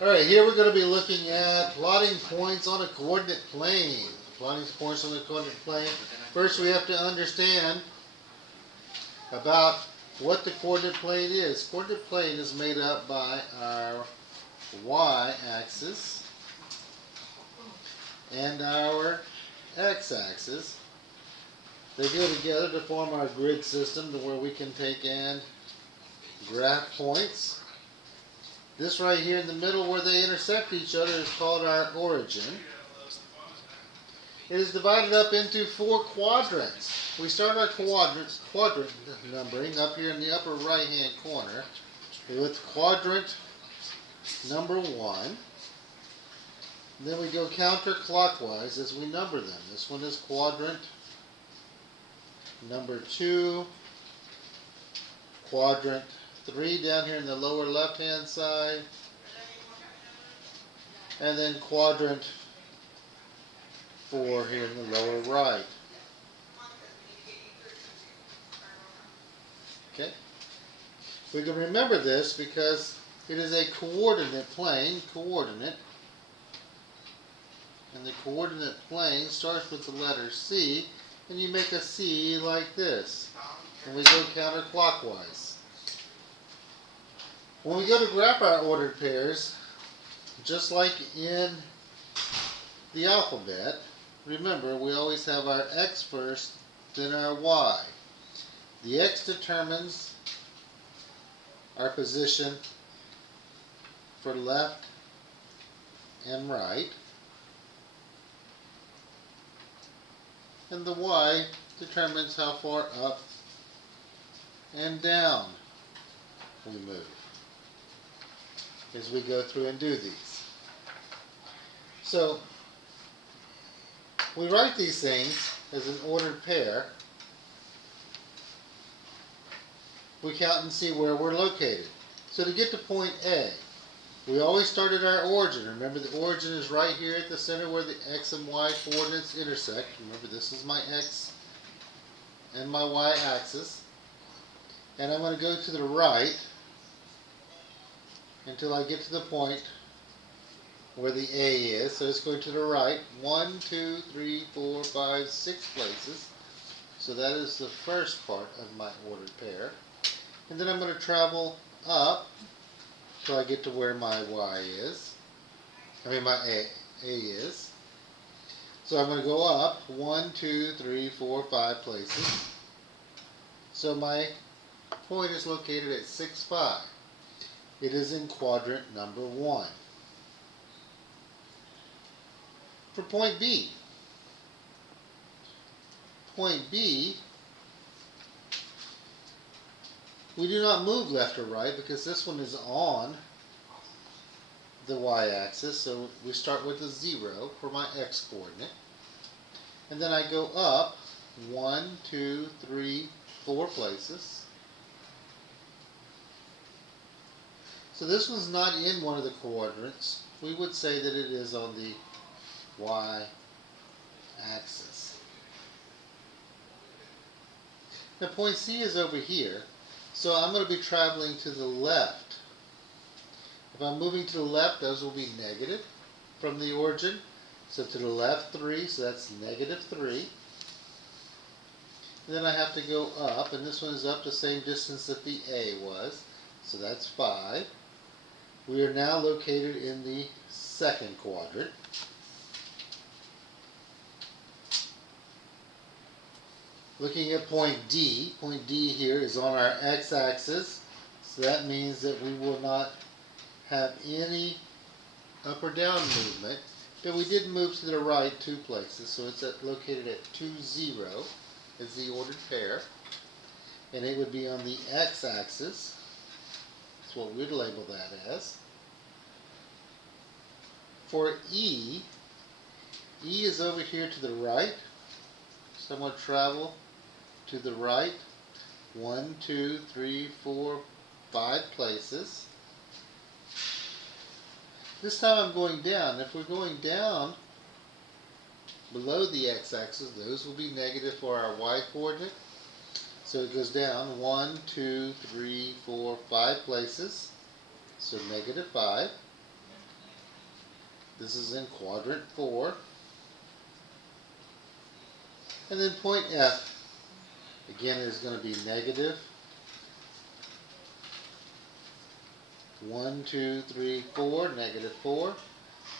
Alright, here we're going to be looking at plotting points on a coordinate plane. Plotting points on a coordinate plane. First we have to understand about what the coordinate plane is. Coordinate plane is made up by our y-axis and our x-axis. They go together to form our grid system to where we can take and graph points. This right here in the middle where they intersect each other is called our origin. It is divided up into 4 quadrants. We start our quadrant numbering up here in the upper right hand corner with quadrant number 1. Then we go counterclockwise as we number them. This one is quadrant number 2, quadrant 3 down here in the lower left hand side, and then quadrant 4 here in the lower right. Okay? We can remember this because it is a coordinate plane, and the coordinate plane starts with the letter C, and you make a C like this, and we go counterclockwise. When we go to graph our ordered pairs, just like in the alphabet, remember we always have our X first, then our Y. The X determines our position for left and right, and the Y determines how far up and down we move as we go through and do these. So we write these things as an ordered pair. We count and see where we're located. So to get to point A, we always start at our origin. Remember, the origin is right here at the center where the X and Y coordinates intersect. Remember, this is my X and my Y axis. And I'm going to go to the right until I get to the point where the A is. So it's going to the right 1, 2, 3, 4, 5, 6 places. So that is the first part of my ordered pair. And then I'm going to travel up till I get to where my Y is. My A is. So I'm going to go up 1, 2, 3, 4, 5 places. So my point is located at 6, 5. It is in quadrant number 1. For point B, we do not move left or right because this one is on the y-axis, so we start with a 0 for my x-coordinate. And then I go up 1, 2, 3, 4 places. So this one's not in one of the quadrants. We would say that it is on the y-axis. Now point C is over here, so I'm going to be traveling to the left. If I'm moving to the left, those will be negative from the origin. So to the left 3, so that's negative 3. And then I have to go up, and this one is up the same distance that the A was, so that's 5. We are now located in the second quadrant. Looking at point D here is on our x-axis, so that means that we will not have any up or down movement, but we did move to the right 2 places, so it's located at 2, 0 is the ordered pair, and it would be on the x-axis. That's what we'd label that as. For E is over here to the right, so I'm going to travel to the right 1, 2, 3, 4, 5 places. This time I'm going down. If we're going down below the x-axis, those will be negative for our y-coordinate. So it goes down 1, 2, 3, 4, 5 places. So negative 5. This is in quadrant 4. And then point F, again, is going to be negative 1, 2, 3, 4, negative 4.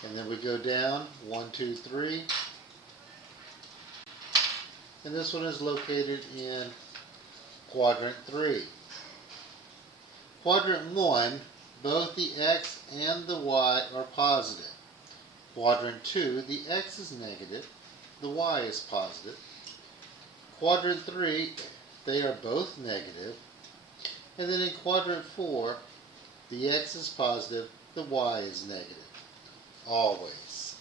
And then we go down 1, 2, 3. And this one is located in quadrant 3. Quadrant 1, both the x and the y are positive. Quadrant 2, the x is negative, the y is positive. Quadrant 3, they are both negative. And then in quadrant 4, the x is positive, the y is negative. Always.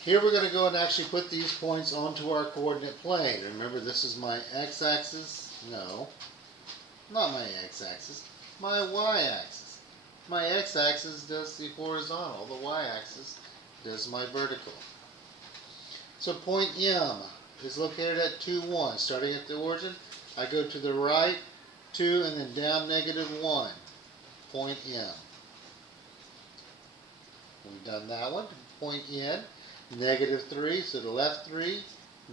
Here we're going to go and actually put these points onto our coordinate plane. Remember, this is my x-axis? No, not my x-axis, my y-axis. My x-axis does the horizontal, the y-axis does my vertical. So point M is located at 2, 1. Starting at the origin, I go to the right 2 and then down negative 1. Point M. We've done that one. Point N, negative 3, so the left 3,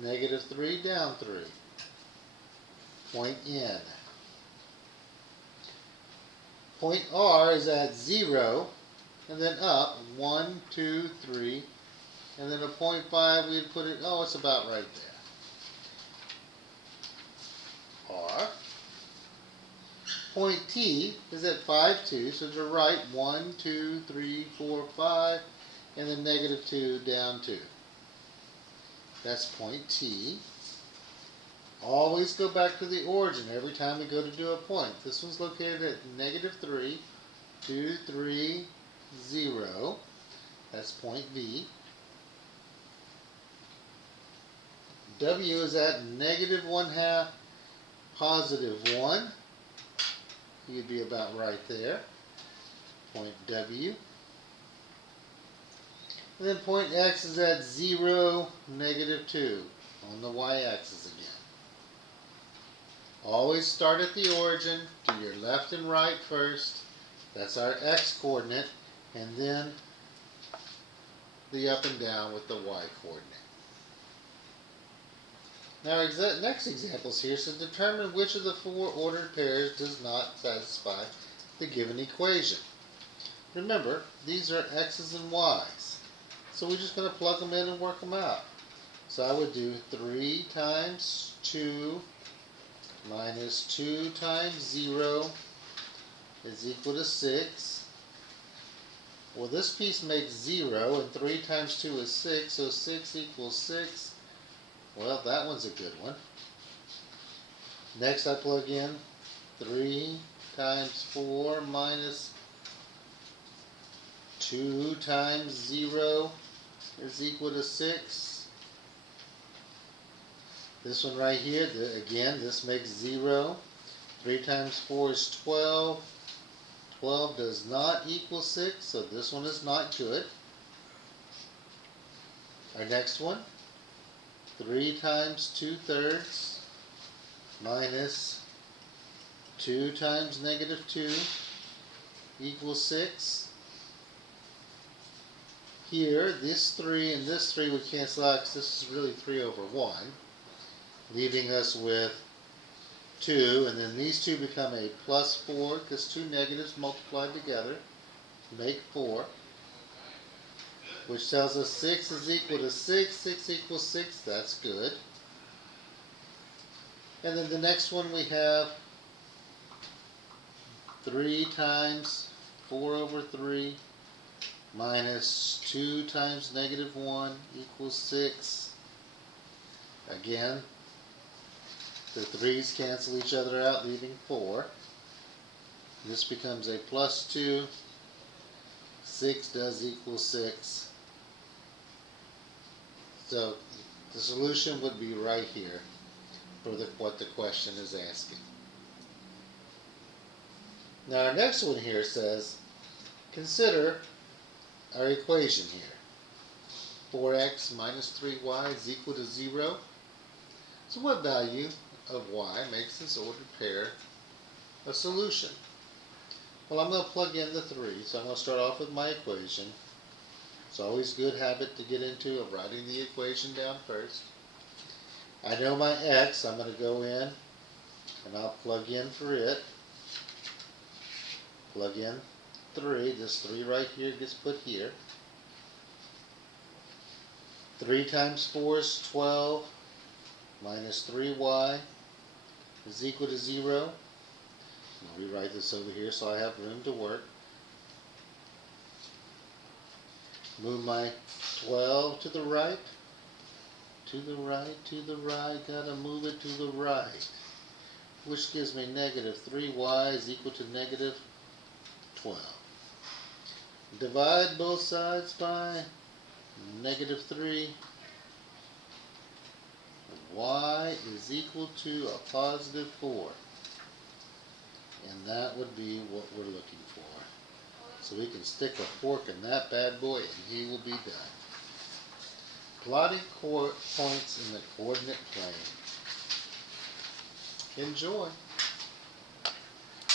negative 3, down 3. Point N. Point R is at 0, and then up 1, 2, 3, and then a point 5, we'd put it, oh, it's about right there. R. Point T is at 5, 2, so to the right 1, 2, 3, 4, 5, and then negative 2, down 2. That's point T. Always go back to the origin every time we go to do a point. This one's located at negative 3, 2, 3, 0. That's point V. W is at negative 1/2, positive 1. You'd be about right there. Point W. And then point X is at 0, negative 2 on the y-axis again. Always start at the origin, do your left and right first. That's our X coordinate. And then the up and down with the Y coordinate. Now, next examples here says determine which of the 4 ordered pairs does not satisfy the given equation. Remember, these are x's and y's. So we're just going to plug them in and work them out. So I would do 3 times 2 minus 2 times 0 is equal to 6. Well, this piece makes 0, and 3 times 2 is 6, so 6 equals 6. Well, that one's a good one. Next I plug in 3 times 4 minus 2 times 0 is equal to 6. This one right here, again, this makes 0. 3 times 4 is 12. 12 does not equal 6, so this one is not good. Our next one, 3 times 2/3 minus 2 times negative 2 equals 6. Here, this 3 and this 3 would cancel out because this is really 3 over 1, leaving us with 2, and then these two become a plus 4 because 2 negatives multiplied together make 4, which tells us 6 is equal to 6, 6 equals 6, that's good. And then the next one we have 3 times 4 over 3 minus 2 times negative 1 equals 6. Again, the 3's cancel each other out, leaving 4. This becomes a plus 2. 6 does equal 6. So the solution would be right here for what the question is asking. Now our next one here says, consider our equation here. 4x minus 3y is equal to 0. So what value of y makes this ordered pair a solution? Well, I'm going to plug in the 3, so I'm going to start off with my equation. It's always a good habit to get into of writing the equation down first. I know my x, I'm going to go in and I'll plug in for it. Plug in 3, this 3 right here gets put here. 3 times 4 is 12, minus 3y is equal to 0. I'll rewrite this over here so I have room to work. Move my 12 to the right, to the right, to the right, gotta move it to the right, which gives me negative 3y is equal to negative 12. Divide both sides by negative 3. Y is equal to a positive 4. And that would be what we're looking for. So we can stick a fork in that bad boy and he will be done. Plotting points in the coordinate plane. Enjoy.